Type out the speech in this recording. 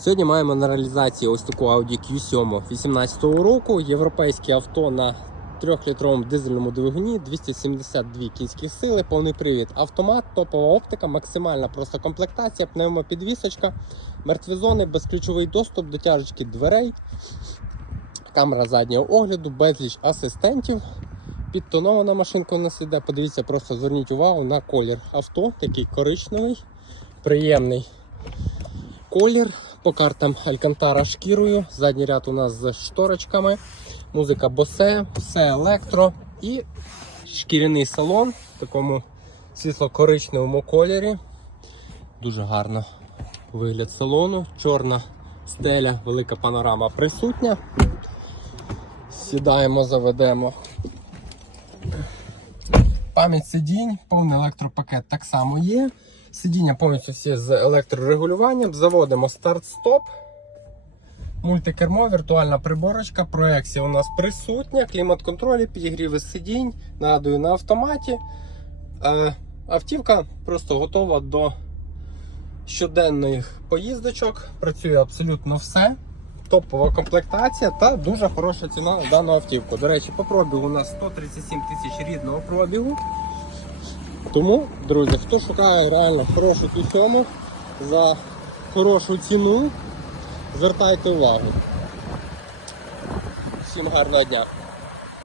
Сьогодні маємо на реалізації ось таку Audi Q7 18 року. Європейське авто на 3-літровому дизельному двигуні, 272 кінські сили, повний привід, автомат, топова оптика, максимальна просто комплектація, пневмопідвісочка, мертві зони, безключовий доступ до тяжечки дверей, камера заднього огляду, безліч асистентів. Підтонована машинка у нас іде. Подивіться, просто зверніть увагу на колір авто, такий коричневий, приємний колір. По картам Алькантара шкірою. Задній ряд у нас з шторочками. Музика Bose, все електро і шкіряний салон в такому світло-коричневому кольорі. Дуже гарно вигляд салону. Чорна стеля, велика панорама присутня. Сідаємо, заведемо. Пам'ять сидінь, повний електропакет так само є. Сидіння повністю всі з електрорегулюванням. Заводимо старт-стоп. Мультикермо, віртуальна приборочка, проекція у нас присутня, клімат-контролі, підігріви сидінь, нагадую на автоматі. Е, автівка просто готова до щоденних поїздочок. Працює абсолютно все. Топова комплектація та дуже хороша ціна на дану автівку. До речі, по пробігу у нас 137 тисяч рідного пробігу. Тому, друзі, хто шукає реально хорошу Q7 за хорошу ціну, звертайте увагу. Всім гарного дня!